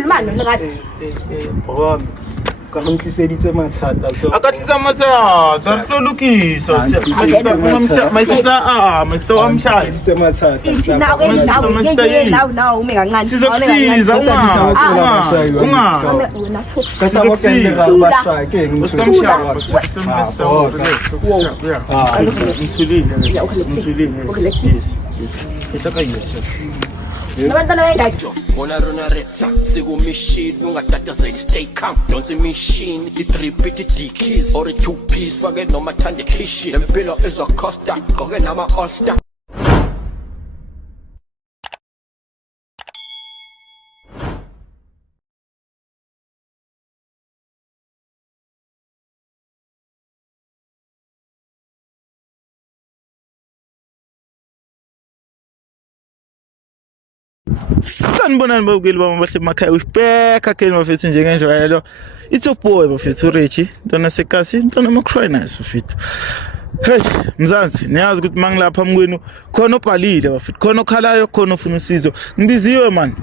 ukhuluma nami kade Bro kangiseditse mathata so akahlisa mathata hlolukisa my sister wamshaya seditse mathata ithi nawe ume kancane sizokusiza kata wakende kabasha ke usikamshaya stay calm, don't the machine, the 3 D keys or a 2-piece, forget no matter the kishi. Them pillow is a costa, go get nama all-star. Sanibonani babukeli bami bahle emakhaya ubheka ke mafethu njengenjwayelo it's a boy bafethu Richie ntona sekasi ntona macroniners bafethu hey mzansi niyazi ukuthi mangilapha mkwenu khona obhalile bafethu khona okhalayo khona ufuna usizo ngibiziwe man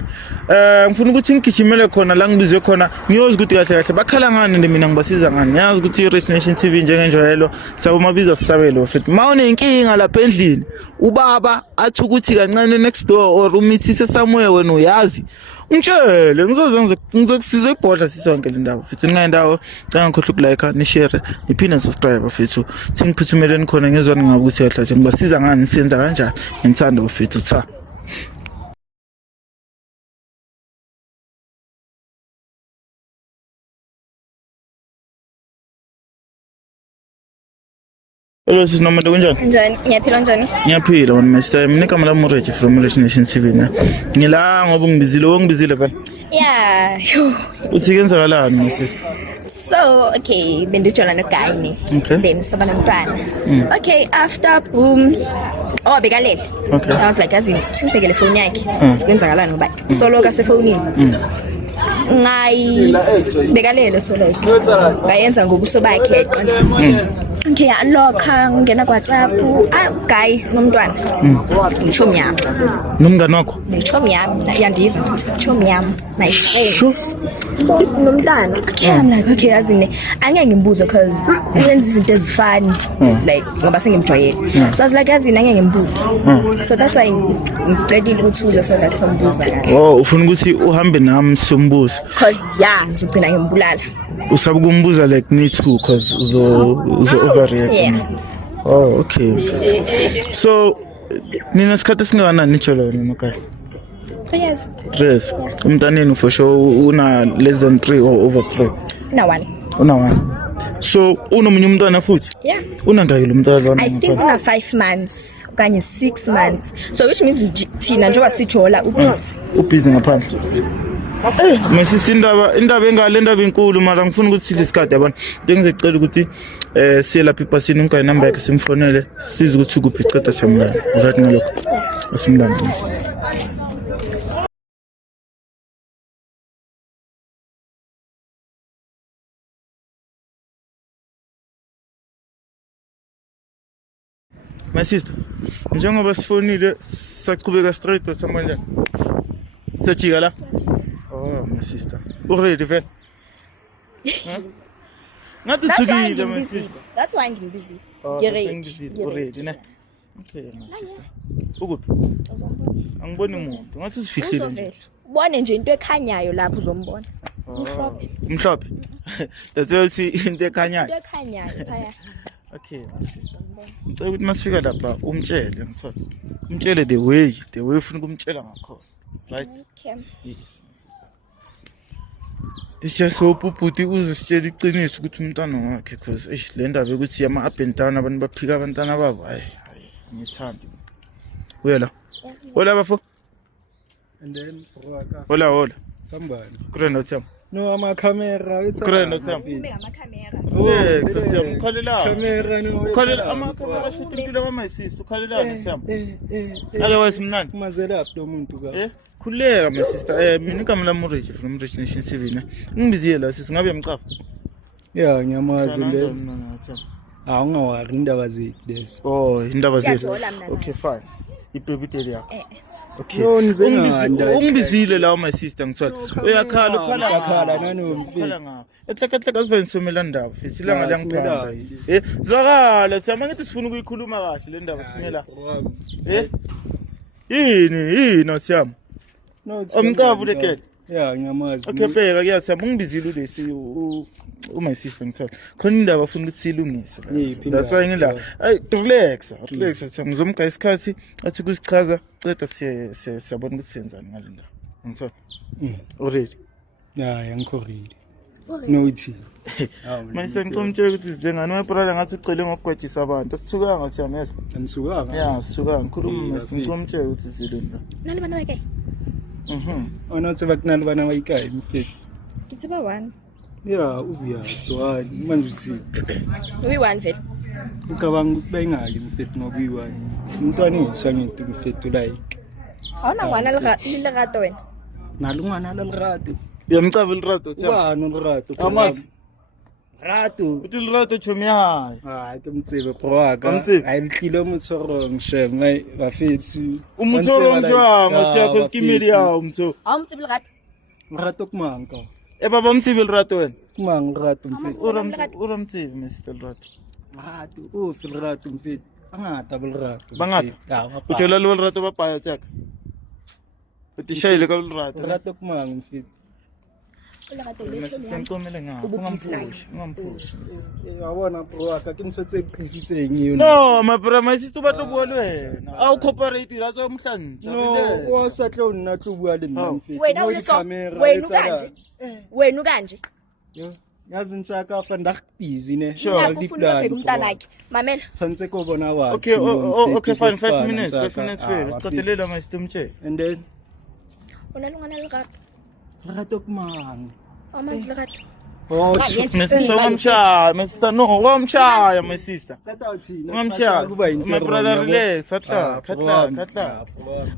ngifuna ukuthi ngigijimele khona la ngibizwe khona ngiyozi ukuthi kahle kahle bakhala ngani mina ngibasiza ngani niyazi ukuthi Rich Nation TV njengenjwayelo sabumabiza sisabele bafethu mawunenkinga lapha endlini ubaba athi ukuthi kancane next door or umithise somewhere wena uyazi ngitshele ngizokusiza ibhodla sisonke le ndawo futhi ningayendawo ngicela ngikhohle ukulike ni share niphinde subscribe futhi singiphuthumele khona ngezweni ngabe ukuthi kahle kahle ngibasiza ngani senza kanjani ngithanda futhi cha Hello sis nomado kunjani? Njani? Ngiyaphila njani? Ngiyaphila wena Mr. Mina igama lami Reggie from Rich Nation TV na. Ngila ngoba ungibizile phela. Yeah. Uthi kenzakalani my sister? So, okay, bendijola noguy ni. Okay. Then soba nomntwana. Okay, after boom. Oh, bekalele. Okay. I was like, azini, singibhekele phone yakhe. Sikwenzakalani ngoba solo ka sefonini. Ngai bekalele solo yakhe. Ngayenza ngobuso bakhe eqanda. Okay, unlocka ngena WhatsApp. Guy nomntwana. Ngichomi yami. Nomngane wakho? Ngichomi yami, yandiva ngithi chomi yami. Nice friends. Nomntwana. Okay, I'm like, okay, azini angeke ngimbuze because uyenza izinto ezifani like ngoba sengimjwayele. So I was like, azini angeke ngimbuze. So that's why ngicedile ukuthuza so that sombuza kahle. Oh, ufuna ukuthi uhambe nami sombuza. Because yeah, ngizogcina ngimbulala. Usabe kumbuza like me too because uzo overreact. Yeah. Oh, okay. So nina sikhathi singakanani nitsholo wena emakhaya? 3 years. 3 years. Umntaneni for sure una less than 3 or over 3. No one. Una 1. So unomunye umntwana futhi? Yeah. Una ngaki lo mntwana wona? I think una 5 months okanye 6 months. So which means thina njengoba sijola ubusy. Ubusy ngaphandle. Masisi indaba engale enkulu mara ngifuna ukuthi sidle isikade yabona. Into engizecela ukuthi siye lapha ipasini ungayi number yakhe simfonele size ukuthi kuphi iceda siyamlana. Right ngalokho. Asimlana. My sister, njengoba sifonile saqhubeka straight somewhere. Sachika la. Oh, my sister. Already vele. Ngathi tsukile my sister. That's why I'm busy. Already ne. Okay, my sister. Ukuphi? Angiboni umuntu. Ngathi sifihlile nje. Ubone nje into ekhanyayo lapho uzombona. Umhlophe. That's why into ekhanyayo. Into ekhanyayo phaya. Okay. Ngicela ukuthi masifika lapha umtshele ngithola. Umtshele the way ufuna ukumtshela ngakhona. Right? Okay. Yes. Isho ubhuti uzositshela iqiniso ukuthi umntana wakhe because le ndaba ukuthi yama up and down abantu baphika abantwana babo hayi ngithanda. Uyela. Hola bafo. and then roka Hola. kambani Kurena uthama. no ama camera it's Kurena uthama. Ube ngamakamera. Sathama. Khalela. camera no Khalela ama camera shoot impilo kamayisisi. Ukhalela uthama. Otherwise mnandi. mazela up lo muntu ka Khuleka my sister. Mina igama lami Reggie from Rich Nation TV na. Ngibizile la sisi ngabe yamcafa. yeah ngiyamazi le Uthama. ungawari indaba zethu lezi Oh, indaba zethu. Siyajola mina. Okay, fine. Ibaby yakho. Okay. No, nize ngani, Ungibizile la my sister ngithola. Uyakhala Sakhala nanomfethu. Ukhala ngawo. Ehleka sive nisomela ndaba mfethu ilanga Ah, liyangiphanda. simela. Zwakala siyama ngithi sifuna ukuyikhuluma kahle le ndaba simela. Yini siyama? No, it's Umcavu lekele. Yeah, ngiyamazi. Okay bheka kuyathamba ungibizile ulesi my sister ngithola. Khona indaba afuna ukuthi silungise. Yiphi That's why indaba? ngila. Ay relax siyama ngizomga isikhathi athi kusichaza ceda siyabona ukuthi senzani ngale ndaba. Ngithola. Already. Yeah, ngikhorile. No uthi. Manje ngicomtshela ukuthi zengane mabrother ngathi ucele ngokugwetshisa abantu. Asithukanga siyameza. Anisukanga. Yeah, sithukanga. Ngikhuluma ngicomtshela ukuthi silenda. Nali bana bake. Onothi bakunali bana bayikayi mfethu. Ngithi ba 1. Yeah, uViyas wani manje uthi Uyi 1 vele. ucabanga ukuthi bayingaki mfethu ngoba uyi1. Umntwana yethu angithi mfethu like. Awuna ngwana lerato wena. Nalungwana lalirato. Uyamcava ilirato siyama. Wani ulirato? Amazi. Rato. Uthi ilirato chomi yayo. Hayi ke mtsibe bro aka. Mtsibe. Hayi lihlilo mutsoro ngishem hayi bafethu. Umtholo ngishwanga siyakho skimeli yawo umtho. Awumtsibe lerato. Rato kumanka. Baba umtsibe ilirato wena. Kumanga rato mfethu. Uramtsibe Mr. Ilirato. Rato, oh fil rato mfethu. Angata bil rato. Bangata. Yeah, Uthola lo ilirato bapaya tsaka. Utishayile ka ilirato. rato kumanga mfethu. Lerato le chomi yami. Sengicomele ngapha ungamphushi. Wabona bro aka ke ntshotse plisitseng yona. No, my sister batlo bua le wena. Awu cooperate la tsa umhlanje. No, o sa tlo nna tlo bua le nna mfethu. Wena Mo ule so. di-camera, Wena etsa ukanje. la. Wena ukanje. Yo, yazi ntshaka vandag busy ne. Lapho ufuna ubheka umntanakhe. Mamela. Tshantse ko bona wa. Okay, fine. 5 minutes fair. Siqodelela my sister umthe. And then Unalungana lerato. rato kumanga. Amazi lerato. Oh, My sister wamshaya, my sister no, wamshaya my sister. tata uthini? Wamshaya. My brother relax, khatla.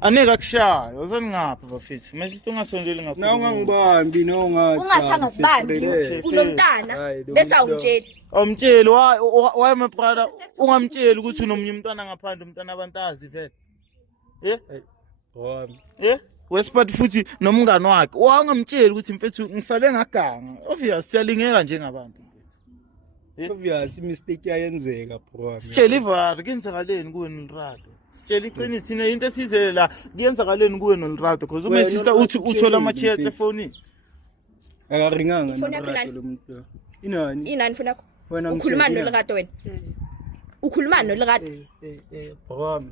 Aneka kushaya, uzani ngapha bafethu. My sister ungasondeli ngapha. Na ungangibambi no ungathi. Ungathanga zibambi unomntana bese awumtsheli. Awumtsheli why my brother ungamtsheli ukuthi unomunye umntana ngaphandle umntana abantazi vele. Wesiphathi futhi nomngane wakhe wangamtsheli ukuthi mfethu ngisale ngaganga obvious siyalingeka njengabantu Obvious mistake yayenzeka bro. sitshela ivari kenzakaleni kuwe nolirato sitshela iqiniso ine into esizele la kuyenzakaleni kuwe nolirato because ube sister uthi uthola ama chats efonini Akaringanga Ifoni yakho nolirato nani? lo muntu. Inani? Inani mfuna yakho? Wena Ukhuluma nolerato wena. Ukhuluma nolerato. bro.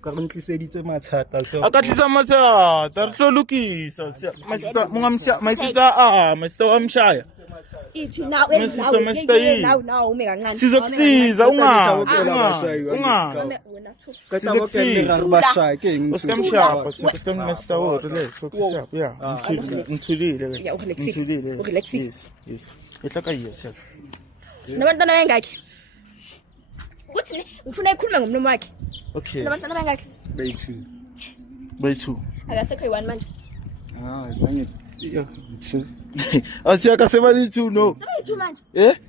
Ka re ntliseditse mathata so. akahlisa mathata re hlolukisa my sister wamshaya Ithi nawe Mr. nawe ume kancane. sizokusiza Kata bokela re bashaya ke usikamshapa usikamsister wo relax sokushapa yeah ngithulile Yeah, urelaxile. Yes ehlaka yesa Nabantwana bengakhe. Uthi ngifuna ikhulume ngomlomo wakhe. okay Nabantwana bengakhe. Bayithu. Akasekho yi1 manje. Zange ithu. athi akasebalithu no Sebayithu manje.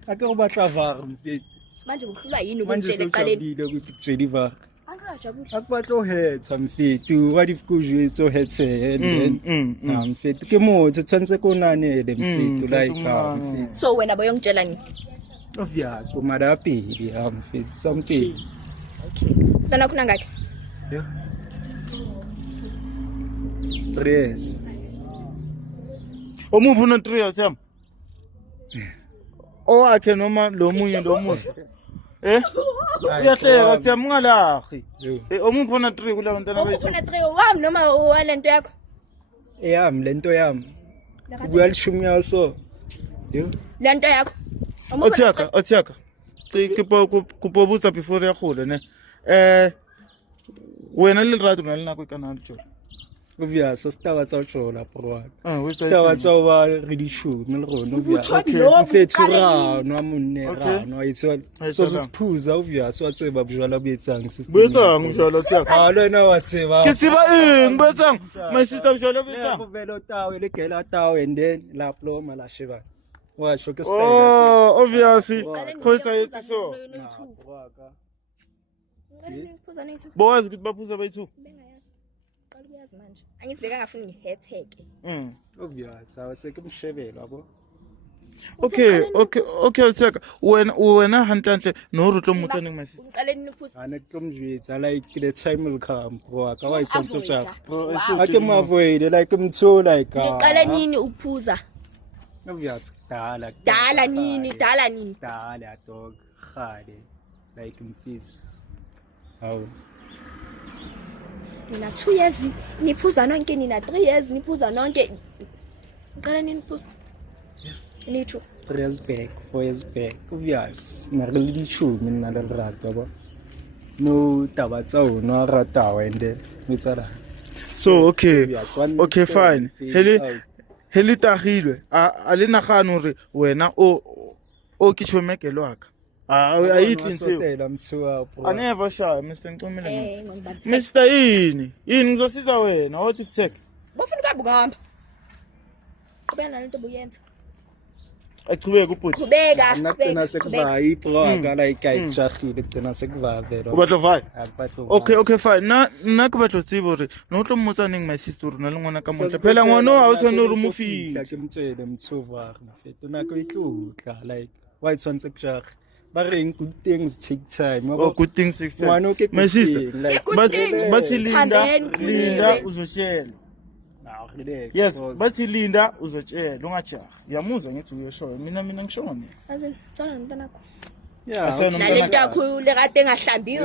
Ake go batla var mfethu. Manje ukhuluma yini Manje ukutshela eqaleni? sejabulile ukuthi kujeli var. Angajabula. Akubatla uhetsa mfethu. What if kujwetso hetse and then mfethu ke motho tshwantse ko nanele mfethu like mfethu. So wena boyongitshela nini? Obvious umadapi mfethu something. Okay. Bana kuna ngakhe? Yeah. Tres. omuphi una 3 years yami owakhe noma lo munye lo musa uyahleka siyami ungalahi omuphi una 3 kula bantwana bethu Ufuna 3 wami noma walento yakho? Eyami lento yami. Kuyalishumi yaso. Yo. Lento yakho. Otiaka. Kupobutsa before ya khole ne. Wena le rato na lena go kana ntse. Obvious staba tsa utshola bro. Wetsa Staba tsa ba re di show ne le rona obvious. Mfethu ra no amunne ra no ayiswa. So siphuza obvious watseba bujwala buyetsang sister. Buyetsang bujwala Otiaka. Lo na watseba. Ke tsiba buyetsang. My sister bujwala buyetsang. Velo tawe le gela tawe and then la plo mala shiba. Wa shoke style. Oh, obviously. Khoitsa yetsi so. Boys ukuthi baphuza bayithu. Bengayazi. ngiqala ukuyazi manje angithi bekangafuni ngihetheke obvious awasekumshebela yabo okay utseka wena hantle no rutlo motsaneng masi ngiqaleni niphuza ana kutomjwetsa like the time will come bro akawayitsonto chapter bro ake mavoid like mtho like ngiqale nini ukuphuza obvious dala nini dala dog khale like mfisi hawu nina 2 years niphuza nonke nina 3 years niphuza nonke ngiqale nini ukuphuza Little 3 years back 4 years back obvious narile lishumi nna le rato yabo no taba tsa no rata wende metsala so okay fine heli tagilwe a le nagano re wena o ke tshomekelo waka a itlinsela mthuwa bro I never shy Mr Ncumile Mr yini ngizosiza wena what if sek bafuna kabuhamba kubena lento buyenza achubeka ubhuti qhubeka nakugcina sekuba ibro aka like ayijahile kugcina sekuba vele ubatlo vai akubatlo okay fine na ke batlo tsibo re no tlo mmotsa neng my sister na le ngwana ka motla phela ngwana a o tshwane re mo fihla ke mtswele mtsuva na feto nako itlutla like why tshwantse kujag ba reng good things take time good things take time my sister bathi linda uzoshela yes bathi linda uzotshela ungajahi uyamuzwa ngithi uyoshoya mina ngishona azini sona mntanakho nalento le kade ngahlambi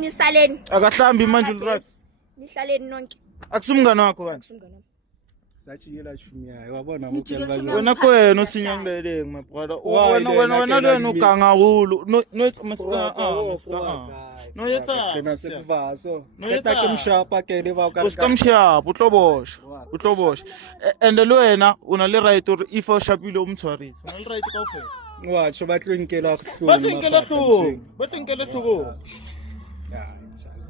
nisaleni akahlambi manje ulras nihlaleni nonke akusumngane wakho kanti sajikela shumyayo wabona wena kwena usinyangilele my brother wena lwena uganga hulu no Mr no yetsa kena sekuvaso keta kumshapa ke le ba ka usikamshapa utlobosha and lwena una le right or if o shapile umtshwarisi una le right ka ufela watsho batlinkela kuhlungu batlinkela hluko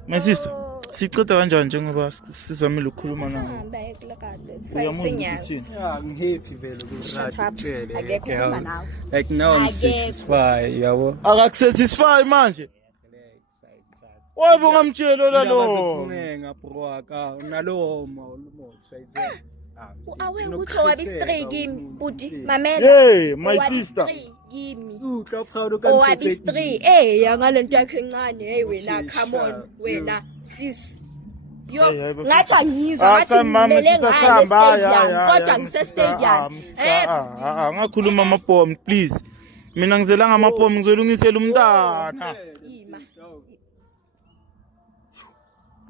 my sister siceda kanjani njengoba sizamile ukukhuluma nawe hamba ekulakade it's fine senyazi ngihappy vele ukurathi akekho nawe like now I'm satisfied yabo akakusatisfy manje wabo ngamtshelo lalo ngenga bro aka naloma olumothi fayize awe ukuthi wabi stray kimi budi mamela hey my sister kimi utla proud ka wabi stray yangalento yakhe encane hey wena come on wena sis yo ngathi angizwa ngathi kumele ngale kodwa ngise stadium ngakhuluma amabhom please mina ngizela ngamabhom ngizolungisela umntana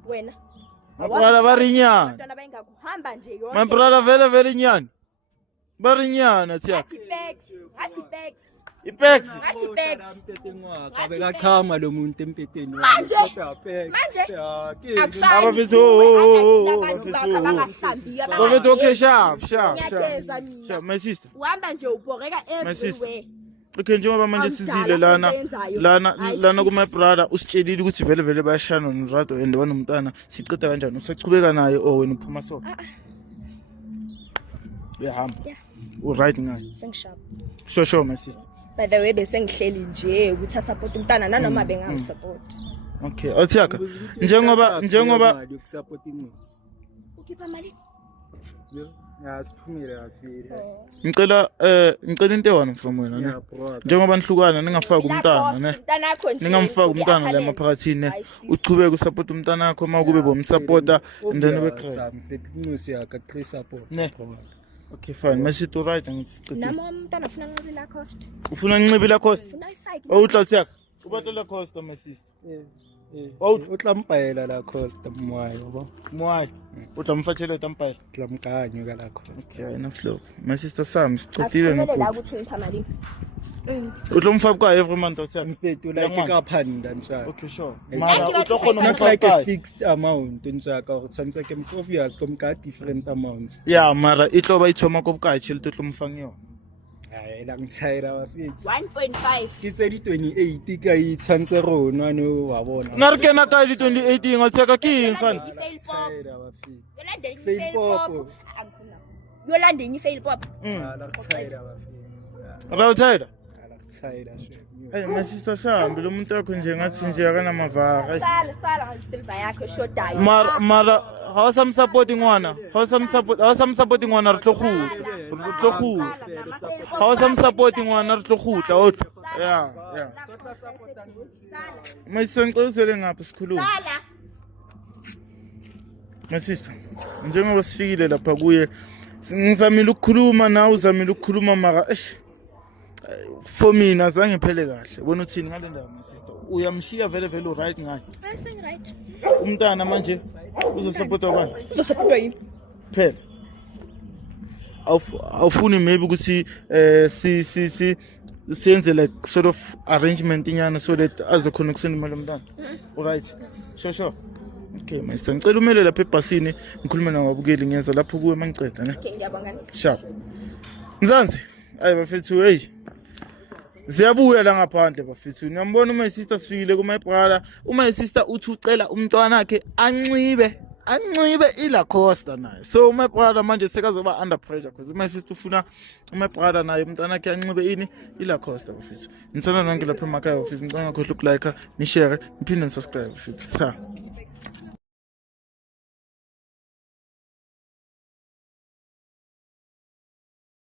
wena brother barinyana abantwana bengakuhamba nje yonke my brother vele nyana barinyana tsiyakho ipex abekachama lo muntu empeteni manje abafethu abafethu okay sharp my sister uhamba nje ubhoreka everywhere okay njengoba manje sizile lana ku my brother usitshelile ukuthi vele bayashana noRado and wanomntana siceda kanjani usachubeka naye wena uphuma so hamba right ngayo sengisharp sure my sister by the way besengihleli nje ukuthi support umntana nanoma bengamsupport okay othiyaka njengoba yokusupport inqosi ukhipha mali siphumile kaphili ngicela into one from wena ne njengoba nihlukana ningafaki umntana ne ningamfaki umntana la maphakathini ne uchubeke usupport umntana wakho makube bomsupporta and then bekhaya inqosi yakhe pre support ne okay fine masithi right ngithi nami umntana ufuna nqibila cost ufuna nqibila cost ufuna ifake utlatsiyaka ubatlela cost my sister utlampayela la cost mwayo utlamfatshela tampayela tlamkanyo ka la cost okay enough look my sister Sam sicedile la ukuthi ngipha mali utlomfaka kwa every month utsiyaka mfethu like ka phanda njalo okay sure mara utlokhona like a fixed amount njaka or tshwanetse ke obvious komka different amounts yeah mara itloba ithoma kobukachi litlomfanga yona hayi la ngitshayira bafethu 1.5 kitse di 28 ka itshwantse rona no wa bona na re kena ka di 28 ngatseka ke ngani ngitshayira bafethu yolanda ifail pop yolanda ifail pop la ngitshayira bafethu ra utshayira tired ashe. Hey my sister sahambe lo muntu wakho nje ngathi nje akanamavara. Sala ngalisilva yakho eshodayo. Mara how some supporting ngwana how some supporting ngwana re tlo khutla how some supporting ngwana re tlo khutla o yeah my son uzele ngapha sikhuluma my sister njengoba sifikile lapha kuye ngizamile ukukhuluma nawe uzamile ukukhuluma mara for mina azange phele kahle bona uthini ngale ndaba my sister uyamshiya vele right ngayo I'm right. umntana manje uzosupportwa kwani Uzosupportwa yini? phela awufuni maybe ukuthi siyenze like sort of arrangement inyana so that azokhona ukusenda imali yomntana alright sure okay master ngicela umele lapha ebhasini ngikhulume nababukeli ngiyenza lapho kuwe mangiceda ne Okay ngiyabonga. sharp Mzansi ayi bafethu hey Ziyabuya la ngaphandle bafethu ngiyambona uma sister sifikile kuma brother uma sister uthi ucela umntwana wakhe ancibe ila Costa naye so my brother manje sekazoba under pressure because my sister ufuna my brother naye umntwana wakhe ancibe ini ila Costa bafethu ngitsana nonke lapha emakhaya bafethu ngicela ngakhohle ukulike ni share niphinde subscribe bafethu cha